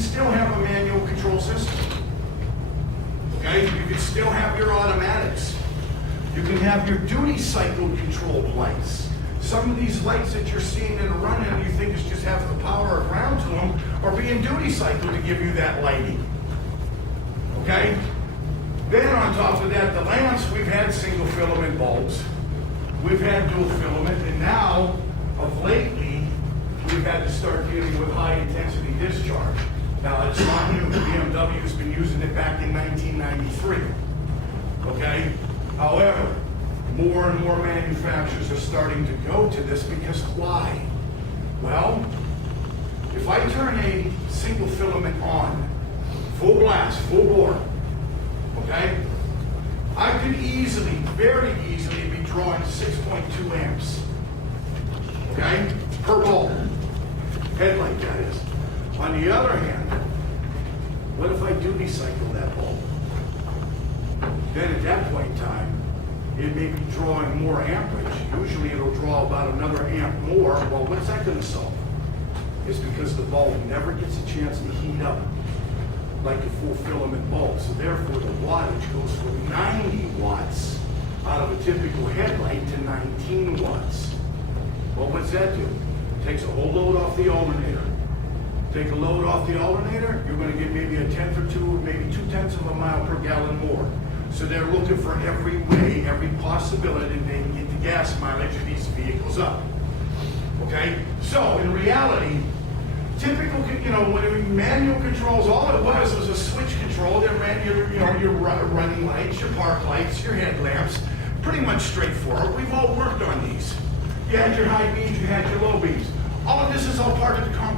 still have a manual control system. Okay? You can still have your automatics. You can have your duty cycle controlled lights. Some of these lights that you're seeing in a run-in, you think it's just have the power of ground to them, are being duty cycled to give you that lighting. Okay? Then on top of that, the lamps, we've had single filament bulbs. We've had dual filament, and now, of lately, we've had to start dealing with high intensity discharge. Now, it's not new. BMW's been using it back in 1993. Okay? However, more and more manufacturers are starting to go to this because why? Well, if I turn a single filament on, full blast, full bore, okay, I could easily, very easily be drawing 6.2 amps, okay, per bulb, headlight that is. On the other hand, what if I duty cycle that bulb? Then at that point in time, it may be drawing more amperage. Usually it'll draw about another amp more. Well, what's that going to solve? It's because the bulb never gets a chance to heat up like a full filament bulb. So therefore the wattage goes from 90 watts out of a typical headlight to 19 watts. Well, what's that do? It takes a whole load off the alternator. Take a load off the alternator, you're going to get maybe a tenth or two, maybe 0.2 of a mile per gallon more. So they're looking for every way, every possibility they can get the gas mileage of these vehicles up. Okay? So in reality, typical, when it was manual controls, all it was a switch control that ran your running lights, your park lights, your headlamps. Pretty much straightforward. We've all worked on these. You had your high beams, you had your low beams. All of this is all part of the car